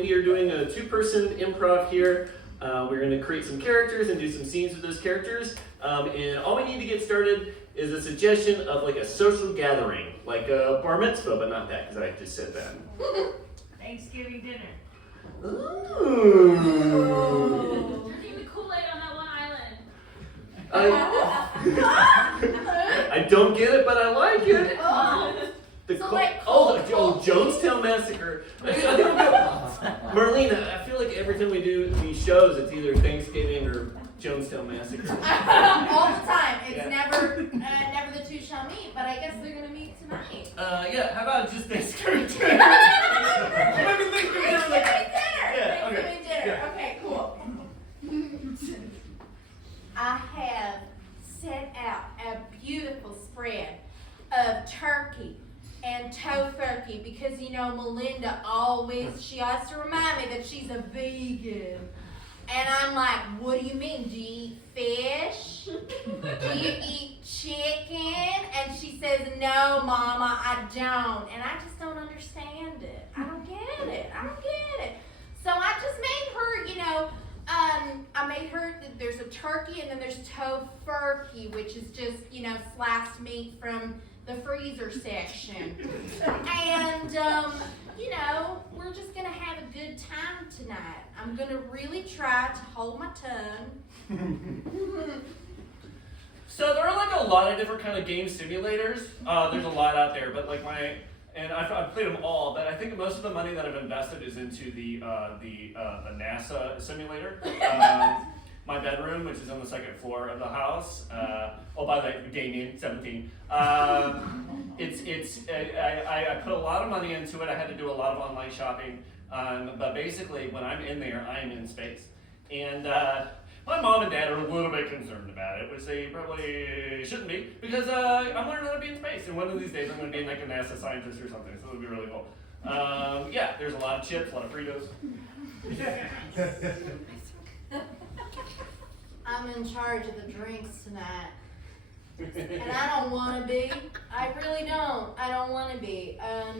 We are doing a two-person improv here. We're going to create some characters and do some scenes with those characters. And all we need to get started is a suggestion of like a social gathering, like a bar mitzvah, but not that, because I just said that. Thanksgiving dinner. Ooh. Drinking the Kool-Aid on that one island. I don't get it, but I like it. Jonestown Massacre. Marlene, I feel like every time we do these shows, it's either Thanksgiving or Jonestown Massacre. All the time. It's never the two shall meet, but I guess they're gonna meet tonight. Yeah, how about just Thanksgiving dinner? Thanksgiving dinner. Yeah, Thanksgiving dinner. Yeah. Okay, cool. I have set out a beautiful spread of turkey and tofurkey because Melinda she has to remind me that she's a vegan. And I'm like, what do you mean? Do you eat fish? Do you eat chicken? And she says, no, Mama, I don't. And I just don't understand it. I don't get it. So I just made her, I made her, there's a turkey and then there's tofurkey, which is just, sliced meat from the freezer section. And, we're just gonna have a good time tonight. I'm gonna really try to hold my tongue. So there are like a lot of different kind of game simulators. There's a lot out there, but like I've played them all, but I think most of the money that I've invested is into the NASA simulator. My bedroom, which is on the second floor of the house. By the way, Damien, 17. I put a lot of money into it. I had to do a lot of online shopping. But basically, when I'm in there, I'm in space. And my mom and dad are a little bit concerned about it, which they probably shouldn't be, because I'm learning how to be in space. And one of these days, I'm going to be like a NASA scientist or something, so it'll be really cool. Yeah, there's a lot of chips, a lot of Fritos. I'm in charge of the drinks tonight. And I don't want to be. I really don't. I don't want to be. I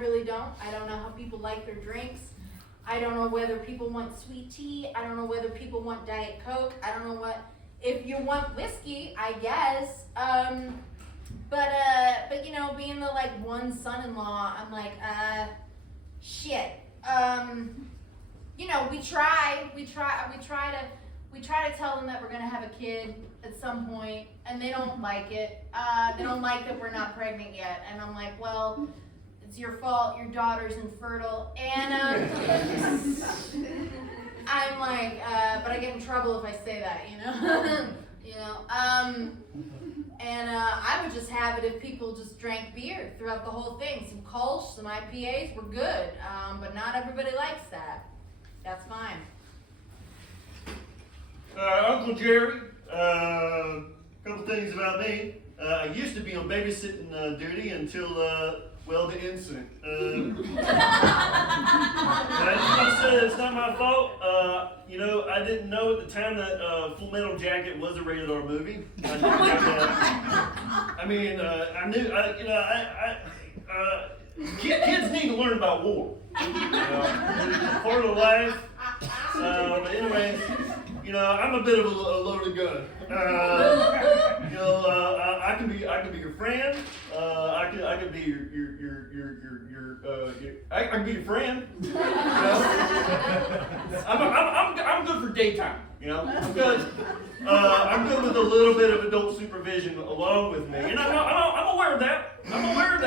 really don't. I don't know how people like their drinks. I don't know whether people want sweet tea. I don't know whether people want Diet Coke. I don't know if you want whiskey, I guess. But being the one son-in-law, I'm like, shit. We try to tell them that we're gonna have a kid at some point, and they don't like it. They don't like that we're not pregnant yet, and I'm like, well, it's your fault. Your daughter's infertile, and I'm like, but I get in trouble if I say that, And I would just have it if people just drank beer throughout the whole thing. Some Kolsch, some IPAs, we're good. But not everybody likes that. That's fine. Uncle Jerry, couple things about me. I used to be on babysitting duty until, the incident. I said it's not my fault. I didn't know at the time that Full Metal Jacket was a rated R movie. I knew, kids need to learn about war. It's part of life. But anyways, I'm a bit of a loaded gun. I can be your friend. I can be I can be your friend. I'm good for daytime. I'm good. I'm good with a little bit of adult supervision along with me, and I'm aware of that. I'm aware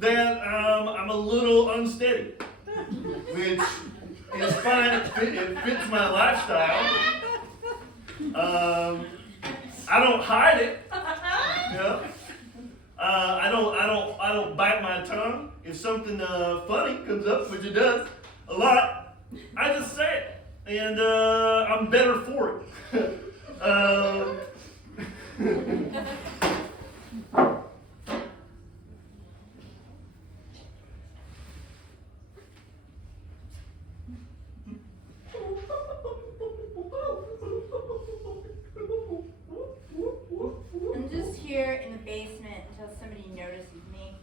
that I'm a little unsteady, which is fine. It fits my lifestyle. I don't hide it. I don't bite my tongue. If something funny comes up, which it does a lot, I just say it, and I'm better for it. I'm just here in the basement until somebody notices me.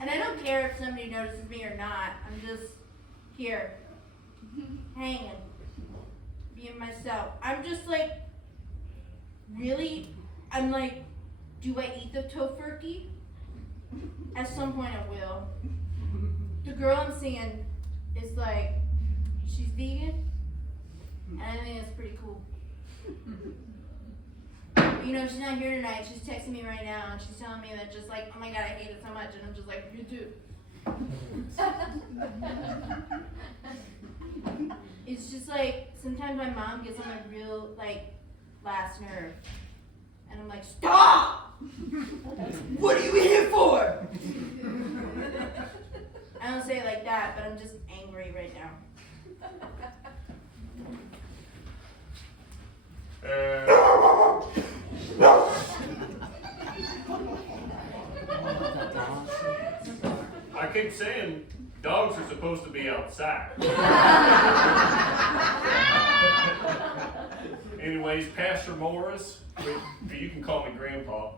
And I don't care if somebody notices me or not. I'm just here, hanging, being myself. I'm just like, really? I'm like, do I eat the tofurkey? At some point I will. The girl I'm seeing is like, she's vegan, and I think that's pretty cool. You know, she's not here tonight. She's texting me right now, and she's telling me that just like, oh my god, I hate it so much, and I'm just like, you too. It's just like, sometimes my mom gets on my real, like, last nerve. And I'm like, stop! What are you here for? I don't say it like that, but I'm just angry right now. I keep saying dogs are supposed to be outside. Anyways, Pastor Morris, you can call me Grandpa.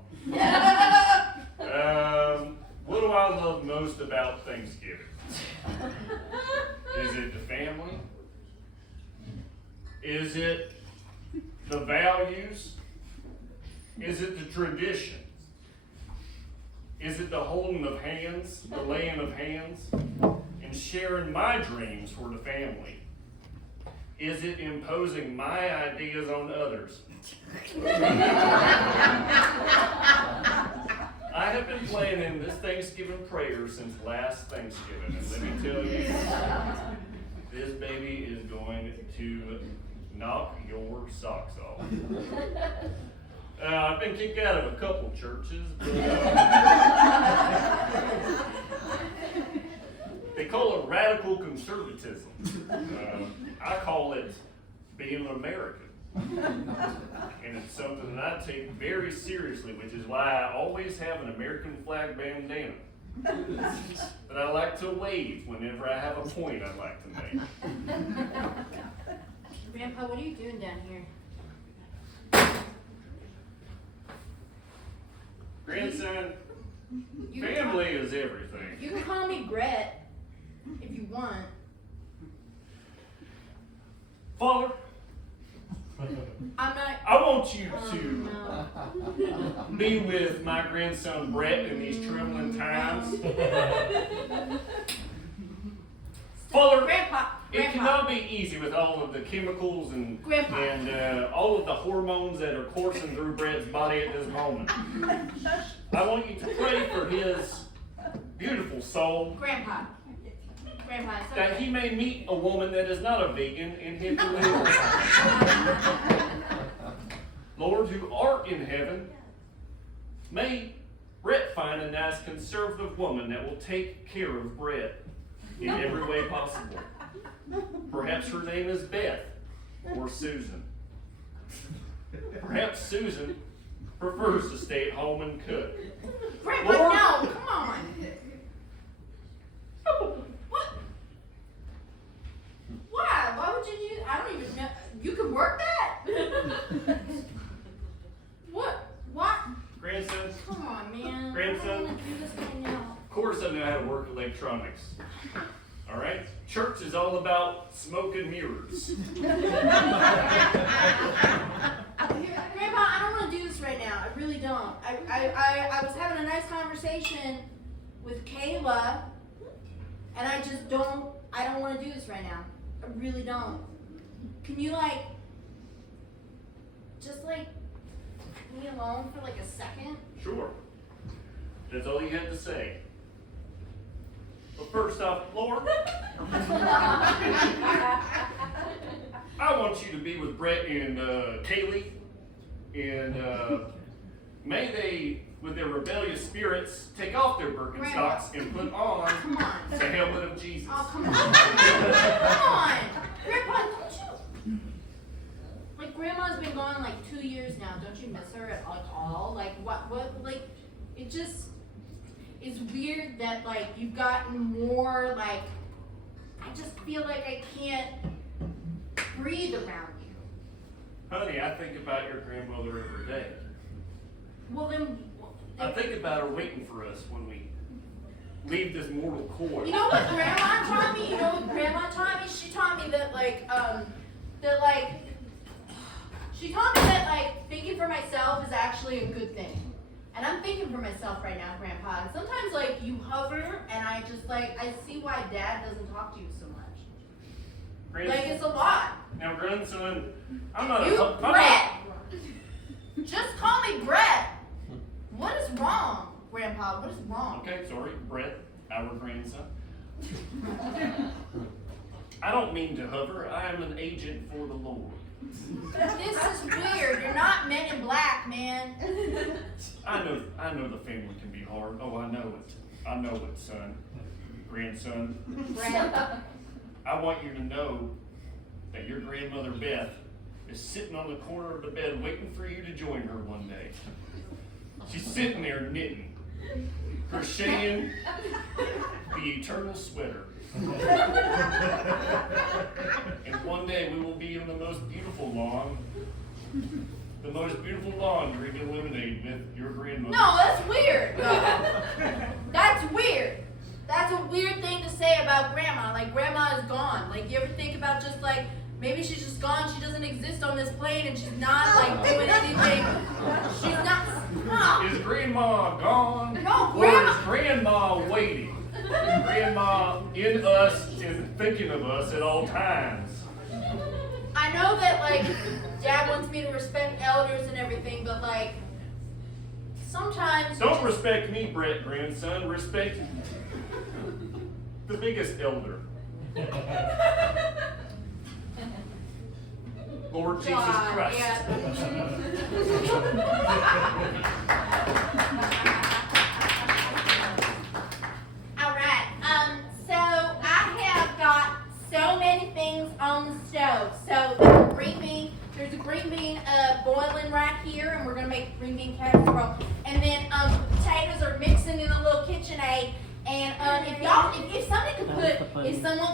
What do I love most about Thanksgiving? Is it the family? Is it the values? Is it the traditions? Is it the holding of hands, the laying of hands, and sharing my dreams for the family? Is it imposing my ideas on others? I have been planning this Thanksgiving prayer since last Thanksgiving, and let me tell you, this baby is going to knock your socks off. I've been kicked out of a couple churches, but they call it radical conservatism. I call it being an American. And it's something that I take very seriously, which is why I always have an American flag bandana that I like to wave whenever I have a point I'd like to make. Grandpa, what are you doing down here? Grandson, You can family is everything. You can call me Brett if you want. Father, I'm not. I want you to No. be with my grandson Brett in these troubling times. Father, Grandpa. it cannot be easy with all of the chemicals and Grandpa. all of the hormones that are coursing through Brett's body at this moment. I want you to pray for his beautiful soul, Grandpa. Grandpa, it's that okay. he may meet a woman that is not a vegan and him to live. Lord, who art in heaven, may Brett find a nice conservative woman that will take care of Brett in every way possible. Perhaps her name is Beth or Susan. Perhaps Susan prefers to stay at home and cook. Grandpa, Lord. no, come on. What? Why? Why would you do? I don't even know. You can work that? What? What? Grandson, Come on, man. Grandson. I don't want to do this right now. of course I know how to work electronics. All right? Church is all about smoke and mirrors. Grandpa, I don't want to do this right now. I really don't. I was having a nice conversation with Kayla, and I don't want to do this right now. I really don't. Can you just leave me alone for a second? Sure. That's all you had to say. But first off, Lord, I want you to be with Brett and Kaylee, and may they, with their rebellious spirits, take off their Birkenstocks and put on Come on. the helmet of Jesus. Oh, come on. Come on. Grandpa, don't you? Grandma's been gone 2 years now. Don't you miss her at all? It just is weird that you've gotten more I just feel like I can't breathe around you. Honey, I think about your grandmother every day. Well then, I think about her waiting for us when we leave this mortal coil. You know what Grandma taught me? She taught me that she taught me that like thinking for myself is actually a good thing. And I'm thinking for myself right now, Grandpa. And sometimes like you hover, and I just like I see why Dad doesn't talk to you so much. Like it's a lot. Now, grandson, I'm not You, a... Brett. Just call me Brett. What is wrong, Grandpa? What is wrong? Okay, sorry, Brett, our grandson. I don't mean to hover. I am an agent for the Lord. This is weird. You're not Men in Black, man. I know the family can be hard. Oh, I know it. I know it, son. Grandson. Grandpa. I want you to know that your grandmother Beth is sitting on the corner of the bed waiting for you to join her one day. She's sitting there knitting, crocheting the eternal sweater. And one day we will be on the most beautiful lawn drinking lemonade with your grandmother. No, that's weird. That's weird. That's a weird thing to say about Grandma. Like, Grandma is gone. Like, you ever think about just like, maybe she's just gone, she doesn't exist on this plane, and she's not like doing anything. She's not. Stop. Is Grandma gone? No, Or is Grandma waiting? Grandma in us and thinking of us at all times. I know that like Dad wants me to respect elders and everything, but like sometimes. Don't respect me, Brett, grandson. Respect the biggest elder. Lord Jesus God, Christ. yeah. All right. So I have got so many things on the stove. So there's a green bean boiling right here, and we're gonna make green bean casserole. And then potatoes are mixing in a little KitchenAid. And if someone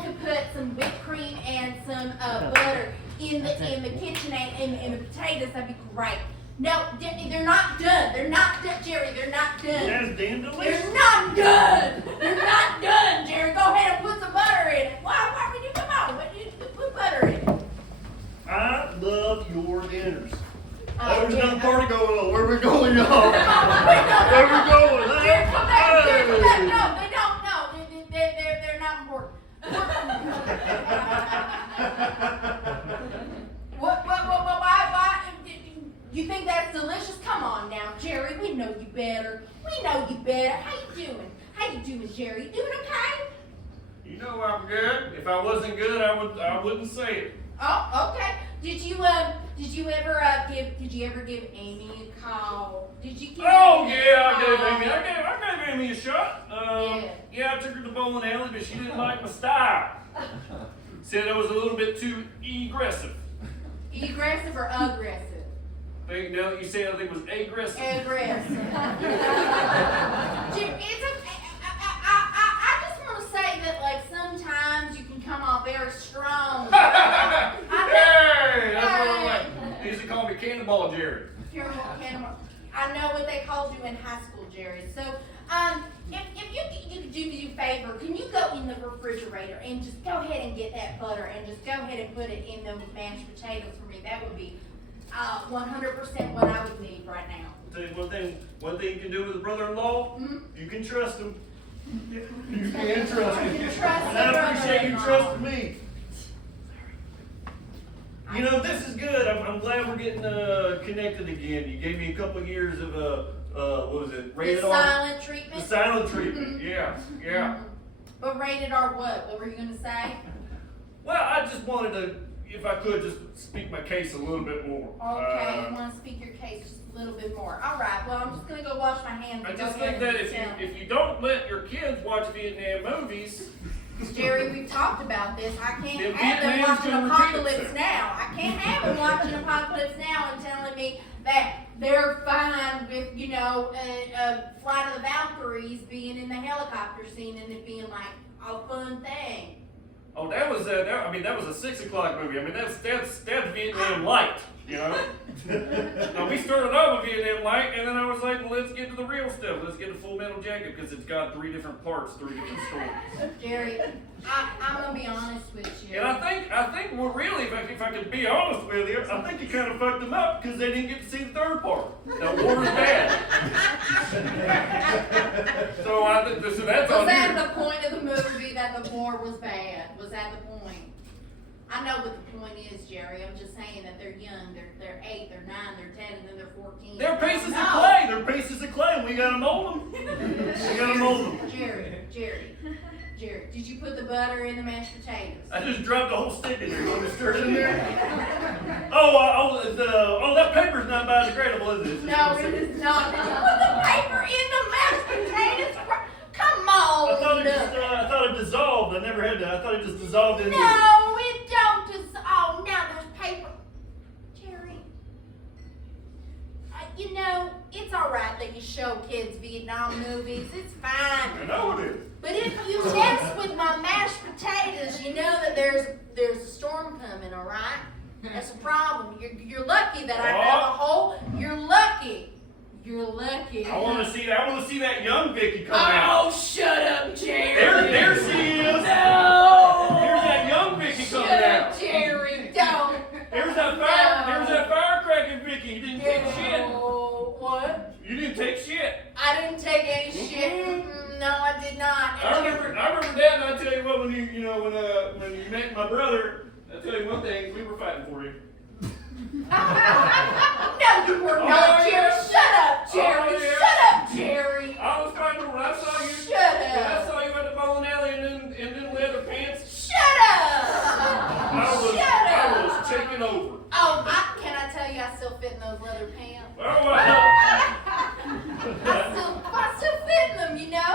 could put some whipped cream and some butter in the KitchenAid in the potatoes, that'd be great. No, they're not done. They're not done, Jerry. They're not done. That's damn delicious. They're not done. They're not done, Jerry. Go ahead and put some butter in it. Why would you come on? Why did you put butter in it? I love your dinners. Oh, There's yeah. another party going on. Where we going, y'all? Wait, no. Where we going? Jerry, come back. Jerry, come back. Hey. No, they don't. No, they're not important. What? Why? You think that's delicious? Come on now, Jerry. We know you better. How you doing? How you doing, Jerry? You doing okay? You know I'm good. If I wasn't good, I wouldn't say it. Oh, okay. Did you ever give Amy a call? Did you give Oh Amy yeah, a I gave call? Amy. I gave Amy a shot. Yeah, I took her to bowling alley, but she didn't like my style. Said I was a little bit too aggressive. Aggressive or aggressive? No, you said I think it was aggressive. Aggressive. I just want to say that like sometimes you can come off very strong. Hey, that's what I like. They used to call me Cannonball Jerry. I know what they called you in high school, Jerry. So, if you could do me a favor, can you go in the refrigerator and just go ahead and get that butter and just go ahead and put it in the mashed potatoes for me? That would be 100% what I would need right now. I'll tell you one thing you can do with a brother-in-law, you can trust him. You can trust him. You can trust And your I appreciate you brother-in-law. trusting me. You know, this is good. I'm glad we're getting connected again. You gave me a couple years of what was it? Rated The R. silent treatment. The silent treatment. Yeah. But rated R what? What were you gonna say? Well, I just wanted to, if I could, just speak my case a little bit more. Okay, you want to speak your case just a little bit more. All right. Well, I'm just gonna go wash my hands. I and just go ahead think that and tell if you don't let your kids watch Vietnam movies, Jerry, we've talked about this. I can't Then have them Vietnam's watching gonna repeat Apocalypse itself. Now. I can't have them watching Apocalypse Now and telling me that they're fine with, Flight of the Valkyries being in the helicopter scene and it being like a fun thing. oh, that was a 6 o'clock movie. I mean, that's Vietnam light, you know. Now, we started out with Vietnam Light, and then I was like, well, let's get to the real stuff. Let's get to Full Metal Jacket, because it's got 3 different parts, 3 different stories. Jerry, I'm gonna be honest with you. And I think, well, really, if I could be honest with you, I think you kind of fucked them up because they didn't get to see the 3rd part. Now, war is bad. So that's Was on that you. the point of the movie, that the war was bad? Was that the point? I know what the point is, Jerry. I'm just saying that they're young. They're 8, they're 9, they're 10, and then they're 14. They're pieces No. of clay. They're pieces of clay. We gotta mold them. We gotta mold them. Jerry, did you put the butter in the mashed potatoes? I just dropped the whole stick in there. You want me to stir it in there? Oh, that paper's not biodegradable, is it? No, it is not. Did you put the paper in the mashed potatoes? Come on. I thought it dissolved. I never had to. I thought it just dissolved in there. No, it don't dissolve. Now there's paper. Jerry, you know, it's all right that you show kids Vietnam movies. It's I fine. know it is. But if you mess with my mashed potatoes, you know that there's a storm coming, all right? That's a problem. You're lucky that I have a hole. You're lucky. You're lucky. I want to see that young Vicky come out. Oh, shut up, Jerry. There she is. No. There's that young Vicky coming Shut out. up, Jerry. Don't. There's that firecracker Vicky. You didn't take shit. No. What? You didn't take shit. I didn't take any shit. No, I did not. I remember that, and I tell you what, when you met my brother, I tell you one thing, we were fighting for you. No, you were not, Oh, Jerry. yeah. Shut up, Jerry. Oh, yeah. Shut up, Jerry. I was fighting when I saw you. Shut When I up. saw you at the bowling alley and then leather pants. Shut up. I was taking over. Oh, can I tell you I still fit in those leather pants? Oh, I still fit in them, you know?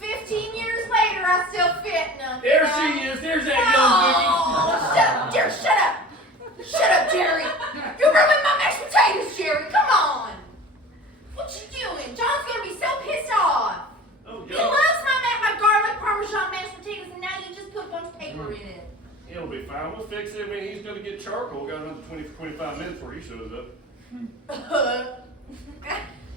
15 years later, I still fit in them. there she is. There's that young Shut up, Jerry. Shut up. Shut up, Jerry. You're ruining my mashed potatoes, Jerry. Come on. What you doing? John's going to be so pissed off. Vicky. Oh, He yeah. loves my garlic parmesan mashed potatoes, and now you just put a bunch of paper in it. It'll be fine. We'll fix it. I mean, he's going to get charcoal. Got another 25 minutes before he shows up.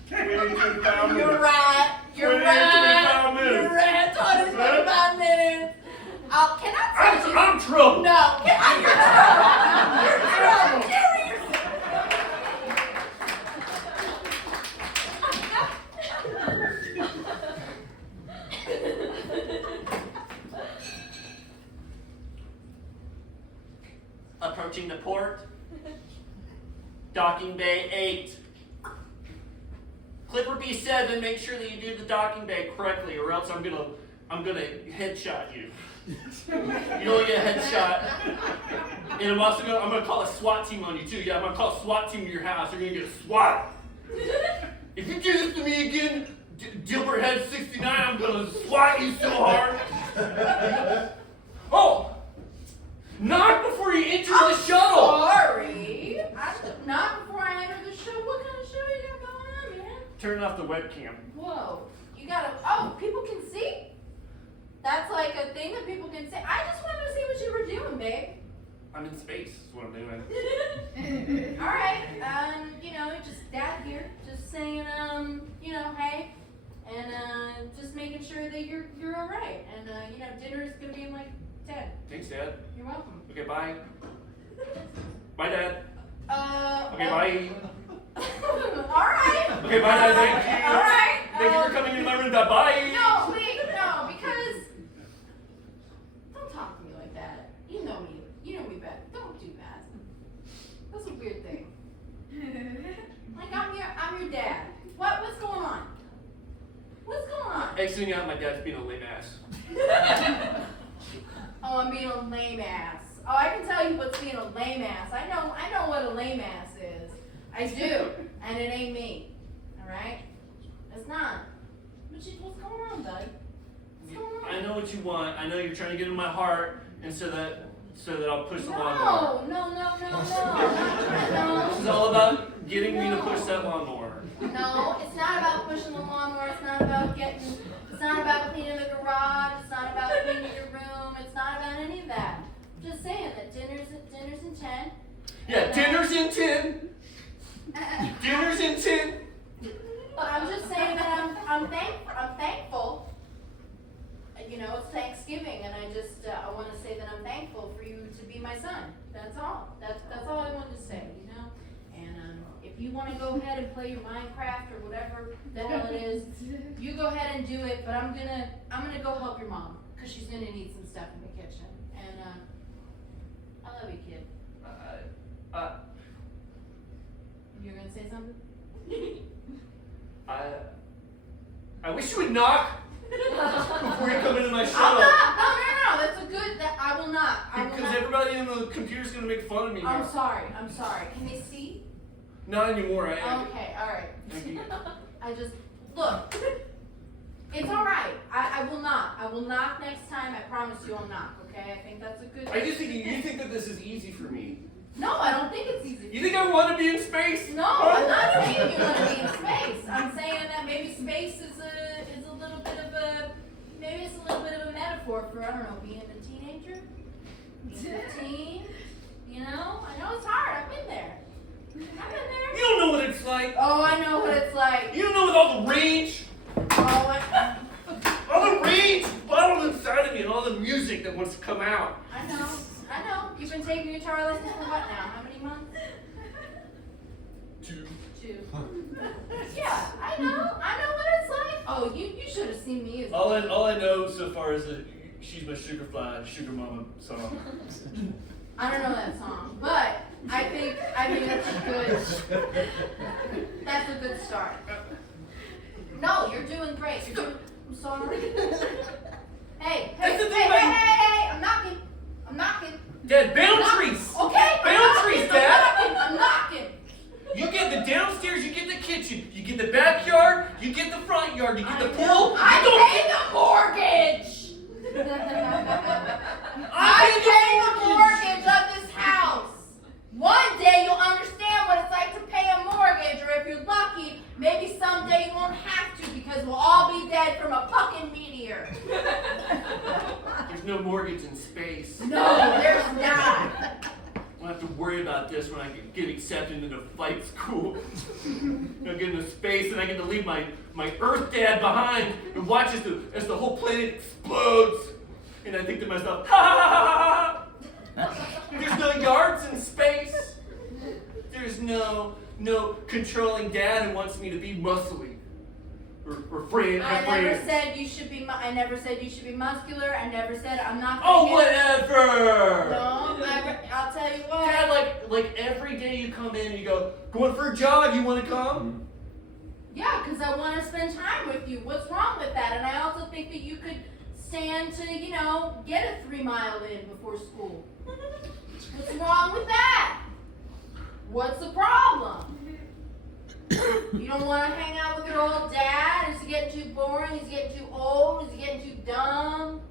25 minutes. You're right. You're 20, right. 25 minutes. You're right. 20, 25 minutes. Oh, can I tell you? I'm trouble. No. You're trouble. You're trouble. Jerry, you're Approaching the port. Docking bay 8. Clipper B7, make sure that you do the docking bay correctly, or else I'm gonna headshot you. You don't get a headshot. And I'm also gonna call a SWAT team on you too. Yeah, I'm gonna call a SWAT team to your house. You're gonna get swatted. If you do this to me again, Dilbert Head 69, I'm gonna swat you so hard. Oh! Not before you enter the shuttle! sorry. Not before I enter the show. What kind of show you got going on, man? Turn off the webcam. Whoa. You gotta. Oh, people can see? That's like a thing that people can see. I just wanted to see what you were doing, babe. I'm in space, is what I'm doing. All right. You know, just dad here, just saying, you know, hey, and just making sure that you're all right. And you know, dinner's gonna be in like 10. Thanks, Dad. You're welcome. Okay, bye. Bye, Dad. Okay, well, bye. all right. Okay, bye, Dad. Thank you. All right. Thank you for coming into my room, Dad. Bye. No, wait, no, because don't talk to me like that. You know me. You know me better. Don't do that. That's a weird thing. Like I'm your dad. What's going on? What's going on? Exiting out, my dad's being a lame ass. Oh, I'm being a lame ass. Oh, I can tell you what's being a lame ass. I know what a lame ass is. I do, and it ain't me. All right? It's not. What's going on, bud? What's going on? I know what you want. I know you're trying to get in my heart, and so that I'll push the lawnmower. No. This is all about getting me to push that lawnmower. No, it's not about pushing the lawnmower. It's not about cleaning the garage. It's not about cleaning your room. It's not about any of that. I'm just saying that dinner's in 10. Yeah, and, dinner's in 10. Dinner's in 10. I'm just saying that I'm thankful. You know, it's Thanksgiving, and I want to say that I'm thankful for you to be my son. That's all. That's all I wanted to say. You know, and if you want to go ahead and play your Minecraft or whatever the hell it is, you go ahead and do it. But I'm gonna go help your mom because she's gonna need some stuff in the kitchen. And I love you, kid. You're gonna say something? I wish you would knock before you come into my show. I'm not. No. That's a good. I will not. Because everybody in the computer's gonna make fun of me. I'm now. sorry. Can they see? Not anymore. Okay. All right. Thank you. I just look. It's all right. I will not. I will knock next time. I promise you, I'll knock. Okay. I think that's a good. I just think you think that this is easy for me. No, I don't think it's easy. You think I want to be in space? No, I'm not saying you want to be in space. I'm saying that maybe space is a little bit of a metaphor for, I don't know, being a teenager, being 15. You know, I know it's hard. I've been there. You don't know what it's like. Oh, I know what it's like. You don't know with all the rage, all the rage bottled inside of me, and all the music that wants to come out. I know. You've been taking guitar lessons for what now? How many months? 2. 2. Yeah, I know what it's like. Oh, you should have seen me as All I know so far is that she's my sugar fly, sugar mama song. I don't know that song, but I think that's a good start. No, you're doing great. I'm sorry. Hey, I'm knocking. Dad, boundaries! Okay, Boundaries, Dad! I'm knocking. You get the downstairs, you get the kitchen, you get the backyard, you get the front yard, you get the pool. I pay the mortgage. I pay the mortgage of this house. One day you'll understand what it's like to pay a mortgage, or if you're lucky, maybe someday you won't have to because we'll all be dead from a fucking meteor. There's no mortgage in space. No, there's not. I don't have to worry about this when I get accepted into flight school. I get into space and I get to leave my Earth dad behind and watch as the whole planet explodes. And I think to myself, ha ha ha ha ha! There's no yards in space. There's no controlling dad who wants me to be muscly or friend. I never said you should be muscular. I never said I'm not. Oh, whatever. No, I'll tell you what. Dad, like every day you come in and you go, going for a jog, you want to come? Yeah, because I want to spend time with you. What's wrong with that? And I also think that you could stand to, get a 3 mile in before school. What's wrong with that? What's the problem? You don't want to hang out with your old dad? Is he getting too boring? Is he getting too old? Is he getting too dumb?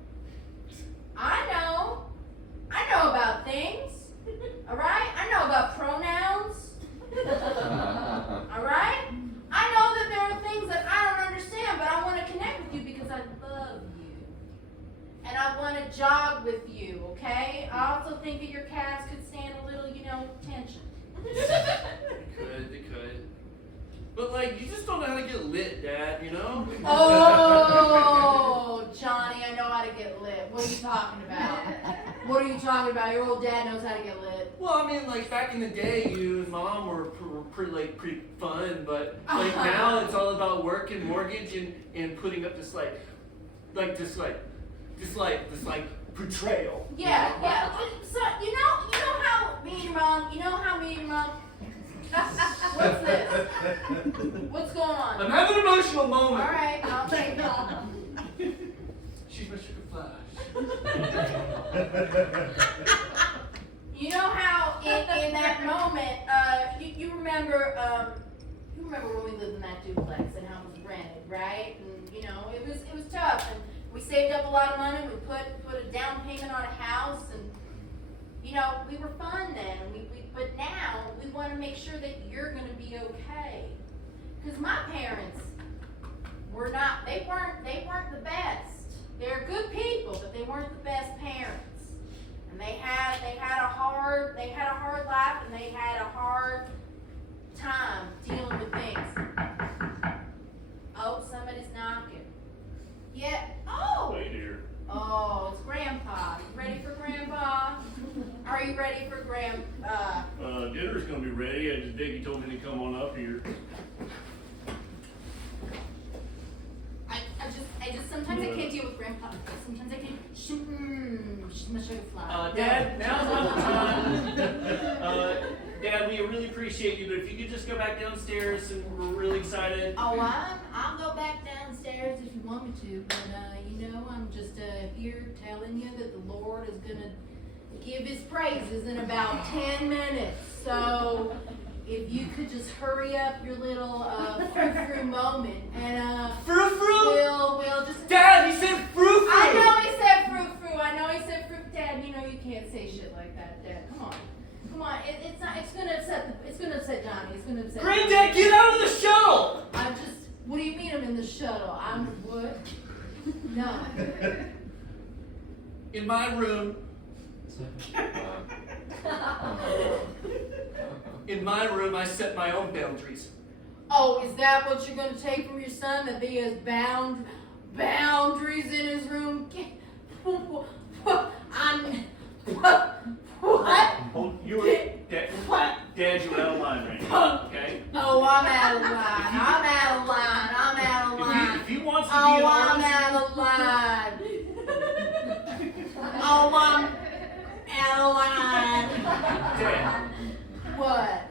I know about things. All right? I know about pronouns. All right? I know that there are things that I don't understand, but I want to connect with you because I love you. And I want to jog with you, okay? I also think that your calves could stand a little, tension. They could. But you just don't know how to get lit, Dad, Oh, Johnny, I know how to get lit. What are you talking about? What are you talking about? Your old dad knows how to get lit. Well, I mean, back in the day, you and Mom were pretty fun, but now it's all about work and mortgage and putting up this portrayal. Yeah. So you know how me and your mom. What's this? What's going on? I'm having an emotional moment. All right, I'll take it. She's my sugar flash. You know how in that moment, you remember when we lived in that duplex and how it was rented, right? And it was tough, and we saved up a lot of money. We put a down payment on a house, and we were fun then. But now we want to make sure that you're going to be okay. Because my parents were not. They weren't the best. They're good people, but they weren't the best parents. And they had a hard life, and they had a hard time. ready. Diggy told me to come on up here. I just sometimes I can't deal with Grandpa. Sometimes I can't. She's my sugar fly. Dad, now's not the time. Dad, we really appreciate you, but if you could just go back downstairs, and we're really excited. Oh, I'll go back downstairs if you want me to, but I'm just here telling you that the Lord is gonna give His praises in about 10 minutes. So if you could just hurry up your little frou-frou moment and Frou-frou? we'll just. Dad, he said frou-frou. I know he said frou-frou. I know he said frou. Dad, you can't say shit like that, Dad. Come on. It's not. It's gonna upset Johnny. It's gonna upset. Granddad, get out of the shuttle. What do you mean I'm in the shuttle? I'm what? No. In my room. In my room, I set my own boundaries. Oh, is that what you're gonna take from your son? That he has boundaries in his room? What? Dad, you're out of line right now, okay? Oh, I'm out of line. If he wants to be Oh, an I'm artist, out of line. Oh, I'm out of line. Dad, What?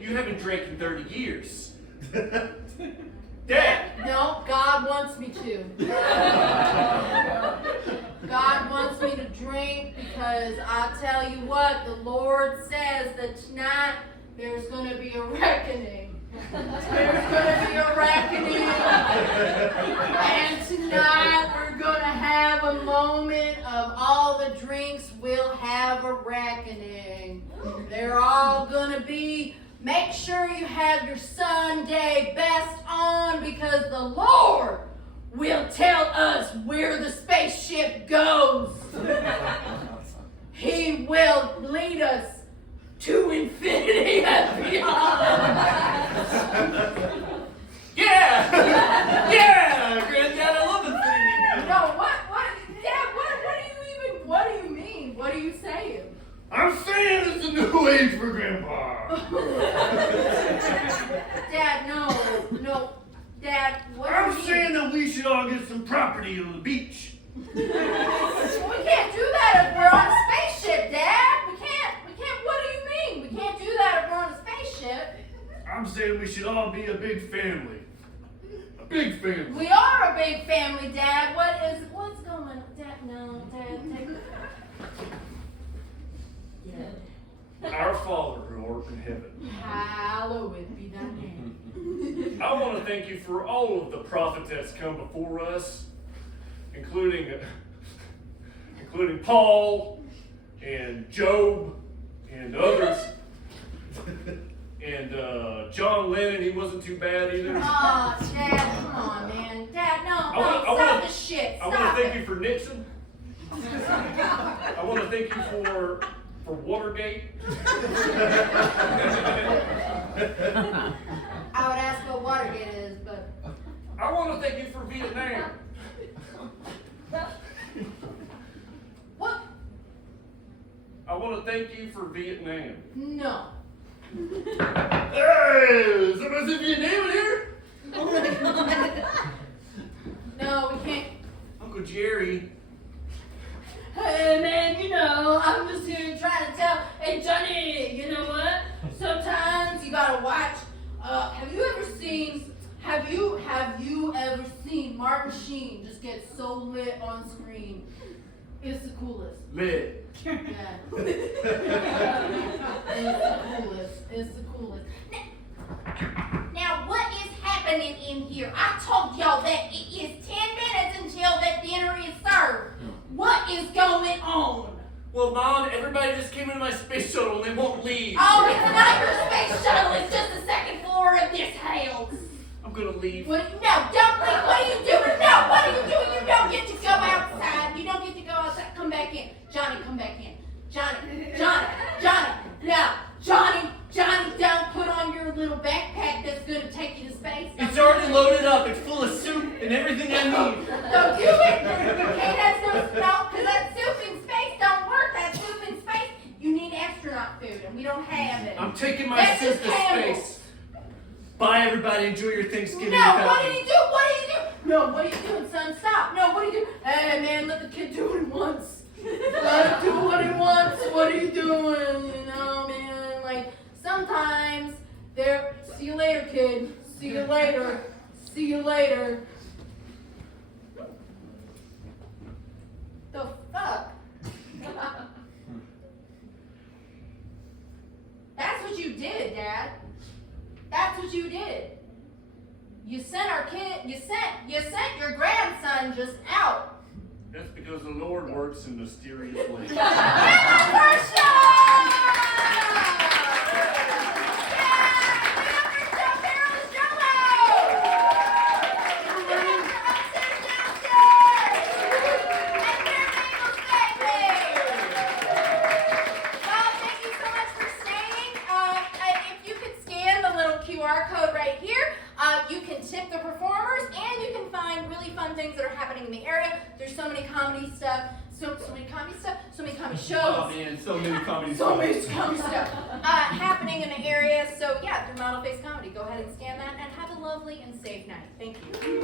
you haven't drank in 30 years. Dad! No, God wants me to. God wants me to drink because I'll tell you what, the Lord says that tonight there's going to be a reckoning. There's going to be a reckoning. And tonight we're going to have a moment of all the drinks will have a reckoning. They're all going to be, make sure you have your Sunday best on because the Lord will tell us where the spaceship goes. He will lead us to infinity and beyond. Yeah, Granddad, I love infinity. No, Dad, what do you mean? What are you saying? I'm saying it's a new age for Grandpa. Dad, no. Dad, what do you I'm mean? saying that we should all get some property on the beach. We can't do that if we're on a spaceship, Dad. We can't, what do you mean? We can't do that if we're on a spaceship. I'm saying we should all be a big family. A big family. We are a big family, Dad. What's going on? Dad, no, Dad, take Our Father who art in heaven. hallowed be thy name. I want to thank you for all of the prophets that's come before us, including Paul and Job and others. And John Lennon, he wasn't too bad either. Oh, Dad, come on, man. Dad, no, stop this shit. I want to thank you for Nixon. I want to thank you for Watergate. I would ask what Watergate is, but I want to thank you for Vietnam. what? I want to thank you for Vietnam. No. Hey, somebody's in Vietnam in here? Oh my God. No, we can't. Uncle Jerry. Hey man, I'm just here trying to tell. Hey Johnny, you know what? Sometimes you gotta watch. Have you ever seen Martin Sheen just get so lit on screen? It's the coolest. Lit. Yeah. It's the coolest. Now what is happening in here? I told y'all that it is 10 minutes until that dinner is served. What is going on? Well, Mom, everybody just came into my space shuttle and they won't leave. Oh, it's not your space shuttle. It's just the second floor of this house. I'm gonna leave. No, don't leave. What are you doing? No, what are you doing? You don't get to go outside. You don't get to go outside. Come back in. Johnny, come back in. Johnny. Now, Johnny, don't put on your little backpack that's going to take you to space. It's already loaded up. It's full of soup and everything I need. Don't do it. Okay, that's no, because that soup in space don't work. That soup in space, you need astronaut food, and we don't have it. I'm taking my everybody enjoy your Thanksgiving. No, without what me. did he do? What did he do? No, what are you doing, son? Stop. No, what are you doing? Hey, man, let the kid do what he wants. Let him do what he wants. What are you doing? You know, man. Like, sometimes they're, see you later, kid. See you later. See you later. The fuck? That's what you did, Dad. That's what you did. You sent our kid, you sent your grandson just out. That's because the Lord works in mysterious ways. Give up for show! Code right here. You can tip the performers, and you can find really fun things that are happening in the area. There's so many comedy stuff, so many comedy stuff, so many comedy shows. Oh man, so many comedy So shows. much comedy stuff happening in the area. So yeah, through Model Face Comedy, go ahead and scan that and have a lovely and safe night. Thank you.